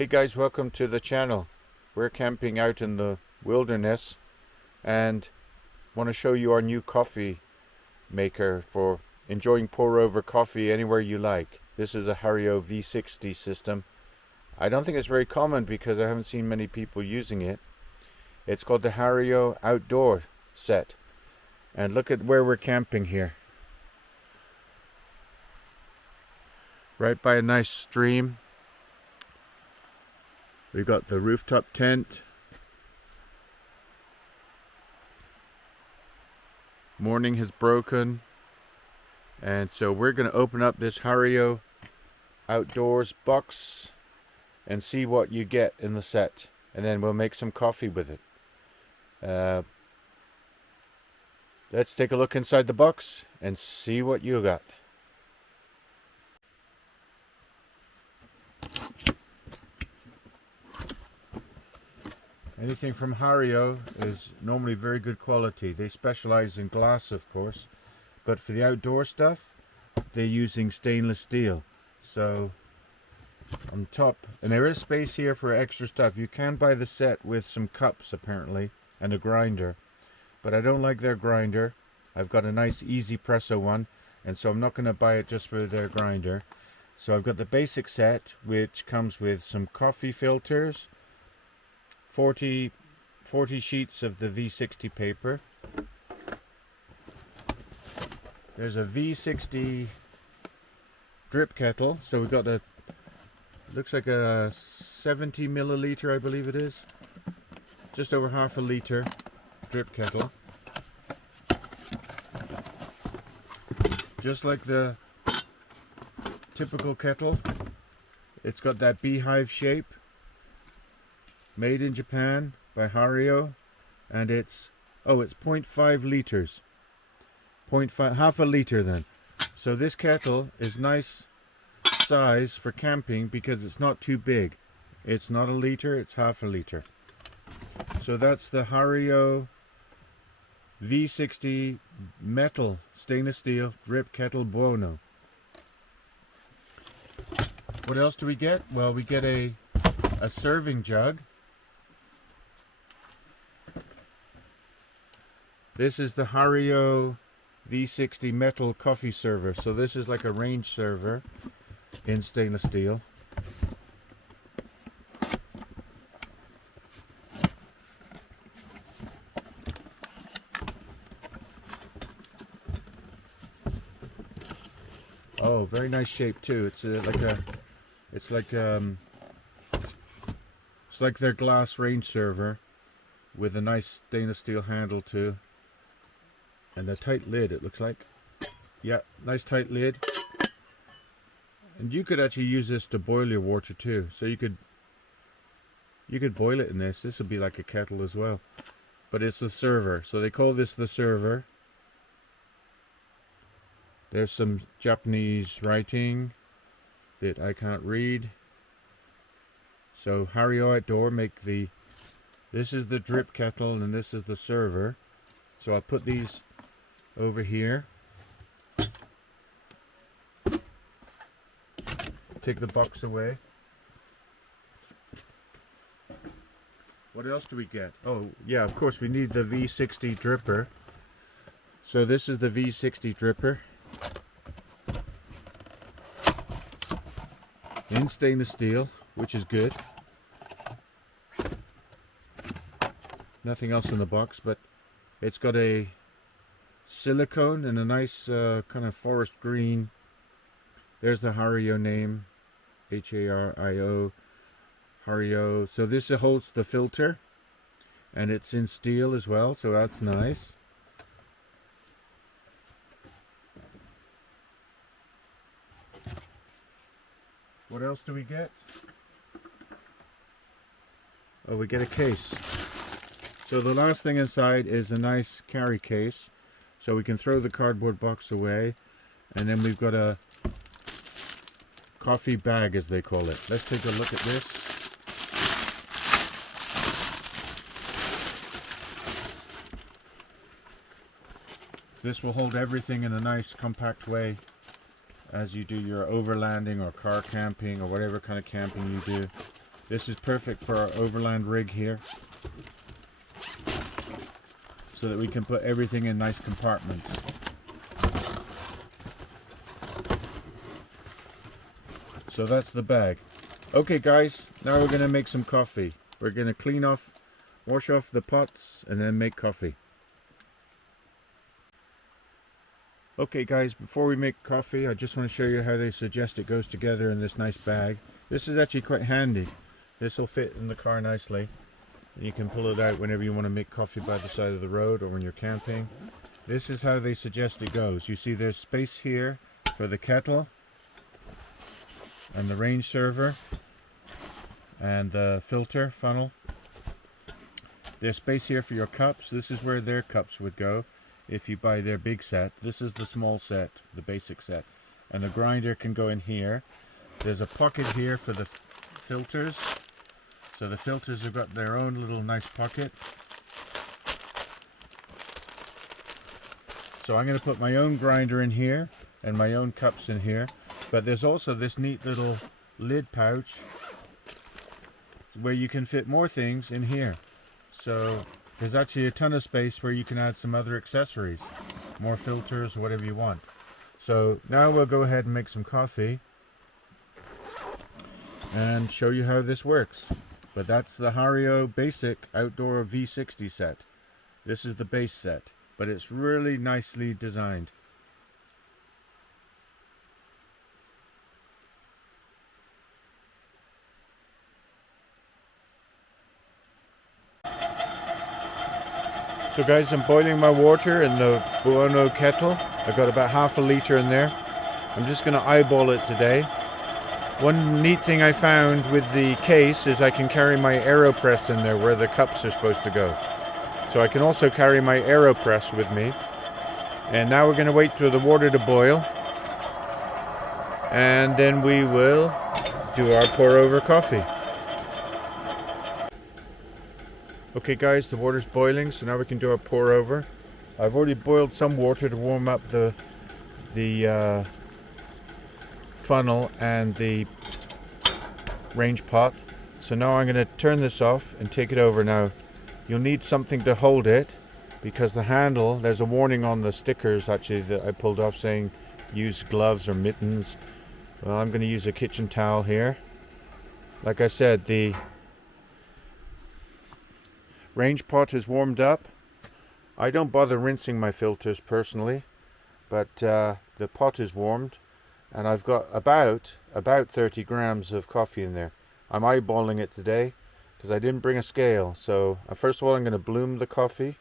Hey guys, welcome to the channel. We're camping out in the wilderness and want to show you our new coffee maker for enjoying pour over coffee anywhere you like. This is a HARIO V60 system. I don't think it's very common because I haven't seen many people using it. It's called the Hario Outdoor set. And look at where we're camping here. Right by a nice stream. We've got the rooftop tent. Morning has broken. And so we're going to open up this Hario Outdoors box and see what you get in the set. And then we'll make some coffee with it. Let's take a look inside the box and see what you got. Anything from Hario is normally very good quality. They specialize in glass, of course, but for the outdoor stuff, they're using stainless steel. So on top, and there is space here for extra stuff. You can buy the set with some cups apparently and a grinder, but I don't like their grinder. I've got a nice easy presso one, and so I'm not going to buy it just for their grinder. So I've got the basic set, which comes with some coffee filters, 40 sheets of the V60 paper. There's a V60 drip kettle. So we've got a, looks like a 70 milliliter, I believe it is. Just over half a liter drip kettle. Just like the typical kettle, it's got that beehive shape. Made in Japan by Hario, and it's 0.5 liters. 0.5, half a liter then. So this kettle is nice size for camping because it's not too big. It's not a liter, it's half a liter. So that's the Hario V60 metal stainless steel drip kettle Buono. What else do we get? Well, we get a serving jug. This is the Hario V60 metal coffee server. So this is like a range server in stainless steel. Oh, very nice shape too. It's like their glass range server with a nice stainless steel handle too. And a tight lid, it looks like. Yeah, nice tight lid. And you could actually use this to boil your water too. So you could boil it in this. This would be like a kettle as well. But it's the server. So they call this the server. There's some Japanese writing that I can't read. So Hario Outdoor make the, this is the drip kettle and this is the server. So I'll put these over here. Take the box away. What else do we get? Oh yeah, of course we need the V60 dripper. So this is the V60 dripper. In stainless steel, which is good. Nothing else in the box, but it's got a silicone and a nice kind of forest green. There's the Hario name, H-A-R-I-O, Hario. So this holds the filter, and it's in steel as well, so that's nice. What else do we get? Oh, we get a case. So the last thing inside is a nice carry case. So we can throw the cardboard box away. And then we've got a coffee bag, as they call it. Let's take a look at this. This will hold everything in a nice compact way as you do your overlanding or car camping or whatever kind of camping you do. This is perfect for our overland rig here, so that we can put everything in nice compartments. So that's the bag. Okay guys, now we're going to make some coffee. We're going to wash off the pots and then make coffee. Okay guys, before we make coffee, I just want to show you how they suggest it goes together in this nice bag. This is actually quite handy. This will fit in the car nicely. You can pull it out whenever you want to make coffee by the side of the road or when you're camping. This is how they suggest it goes. You see there's space here for the kettle and the range server and the filter funnel. There's space here for your cups. This is where their cups would go if you buy their big set. This is the small set, the basic set. And the grinder can go in here. There's a pocket here for the filters. So the filters have got their own little nice pocket. So I'm going to put my own grinder in here and my own cups in here. But there's also this neat little lid pouch where you can fit more things in here. So there's actually a ton of space where you can add some other accessories, more filters, whatever you want. So now we'll go ahead and make some coffee and show you how this works. But that's the Hario Basic Outdoor V60 set. This is the base set, but it's really nicely designed. So guys, I'm boiling my water in the Buono kettle. I've got about half a liter in there. I'm just going to eyeball it today. One neat thing I found with the case is I can carry my AeroPress in there where the cups are supposed to go. So I can also carry my AeroPress with me. And now we're going to wait for the water to boil. And then we will do our pour over coffee. Okay guys, the water's boiling, so now we can do our pour over. I've already boiled some water to warm up the funnel and the range pot. So now I'm going to turn this off and take it over. Now you'll need something to hold it because the handle, there's a warning on the stickers actually that I pulled off saying use gloves or mittens. Well, I'm going to use a kitchen towel here. Like I said, the range pot is warmed up. I don't bother rinsing my filters personally, but the pot is warmed and I've got about 30 grams of coffee in there. I'm eyeballing it today because I didn't bring a scale. So first of all I'm going to bloom the coffee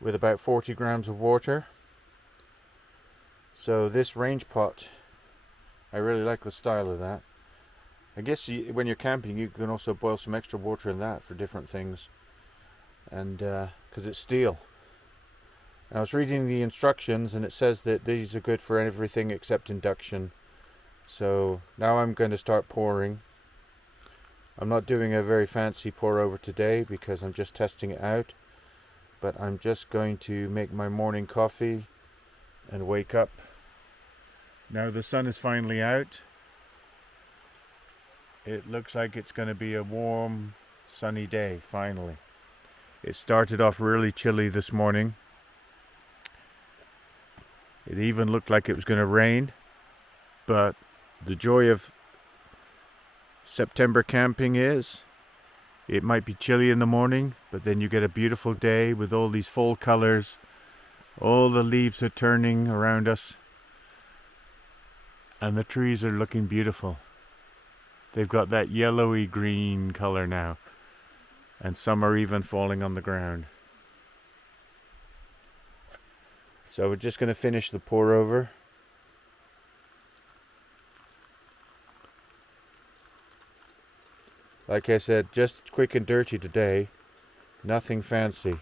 with about 40 grams of water. So this range pot, I really like the style of that. I guess when you're camping you can also boil some extra water in that for different things, and because it's steel. I was reading the instructions and it says that these are good for everything except induction. So now I'm going to start pouring. I'm not doing a very fancy pour over today because I'm just testing it out, but I'm just going to make my morning coffee and wake up. Now the sun is finally out. It looks like it's going to be a warm, sunny day, finally. It started off really chilly this morning. It even looked like it was going to rain, but the joy of September camping is it might be chilly in the morning, but then you get a beautiful day with all these fall colors. All the leaves are turning around us, and the trees are looking beautiful. They've got that yellowy green color now, and some are even falling on the ground. So we're just going to finish the pour over. Like I said, just quick and dirty today, nothing fancy.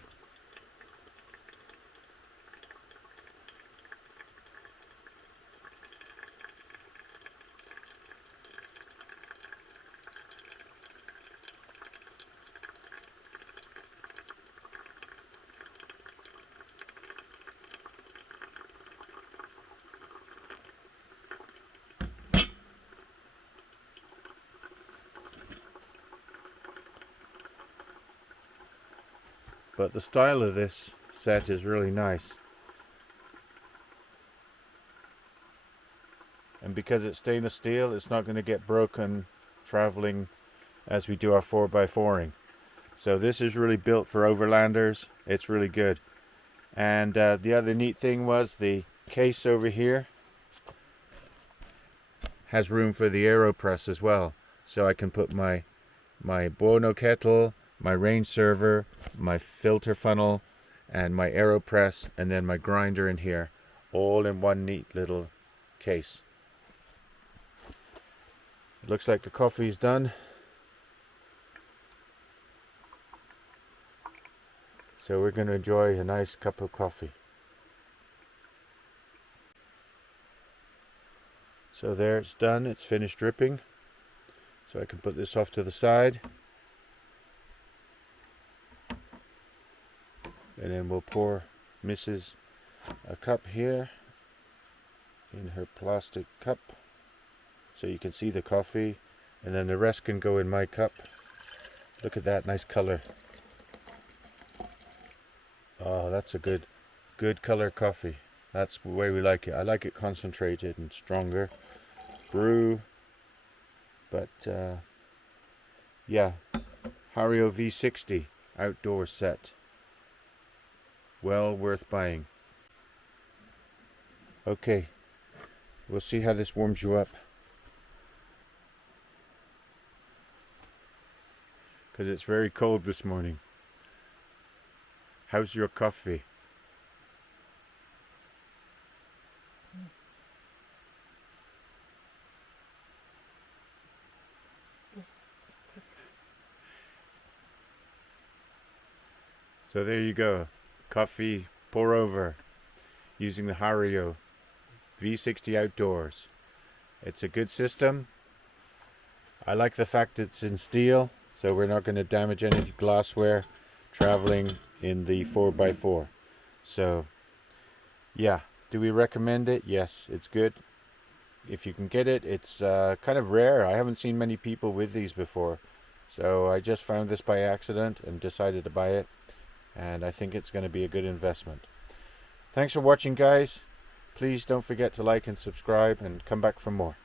but the style of this set is really nice. And because it's stainless steel, it's not going to get broken traveling as we do our 4x4ing. So this is really built for overlanders. It's really good. And the other neat thing was the case over here has room for the AeroPress as well. So I can put my Buono kettle, my range server, my filter funnel, and my AeroPress, and then my grinder in here, all in one neat little case. It looks like the coffee's done. So we're going to enjoy a nice cup of coffee. So there, it's done. It's finished dripping. So I can put this off to the side. And then we'll pour Mrs. a cup here in her plastic cup, so you can see the coffee, and then the rest can go in my cup. Look at that nice color. Oh, that's a good color coffee. That's the way we like it. I like it concentrated and stronger. Brew. But yeah, HARIO V60 outdoor set. Well worth buying. Okay, we'll see how this warms you up, because it's very cold this morning. How's your coffee? So there you go. Coffee pour over using the HARIO V60 Outdoors. It's a good system. I like the fact it's in steel, so we're not going to damage any glassware traveling in the 4x4. So yeah, do we recommend it? Yes, it's good. If you can get it, it's kind of rare. I haven't seen many people with these before, so I just found this by accident and decided to buy it, and I think it's going to be a good investment. Thanks for watching, guys. Please don't forget to like and subscribe, and come back for more.